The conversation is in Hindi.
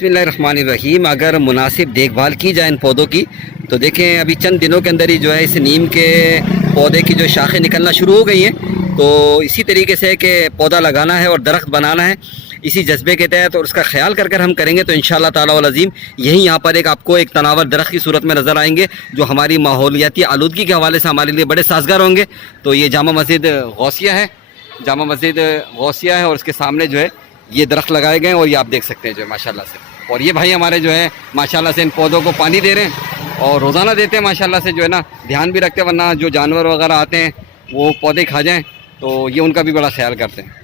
बिस्मिल्लाहिर्रहमानिर्रहीम। अगर मुनासिब देखभाल की जाए इन पौधों की तो देखें अभी चंद दिनों के अंदर ही जो है इस नीम के पौधे की जो शाखें निकलना शुरू हो गई हैं। तो इसी तरीके से कि पौधा लगाना है और दरख्त बनाना है, इसी जज्बे के तहत और उसका ख्याल कर कर हम करेंगे तो इंशाअल्लाह ताला वल अज़ीम यही यहाँ पर एक आपको एक तनावर दरख्त की सूरत में नज़र आएंगे जो हमारी माहौलियाती आलूदगी के हवाले से हमारे लिए बड़े साजगार होंगे। तो ये जामा मस्जिद गौसिया है, जामा मस्जिद गौसिया है और उसके सामने जो है ये दरख्त लगाए गए हैं और ये आप देख सकते हैं जो है माशाल्लाह से। और ये भाई हमारे जो है माशाल्लाह से इन पौधों को पानी दे रहे हैं और रोज़ाना देते हैं माशाल्लाह से, जो है ना ध्यान भी रखते हैं वरना जो जानवर वगैरह आते हैं वो पौधे खा जाएँ, तो ये उनका भी बड़ा ख्याल करते हैं।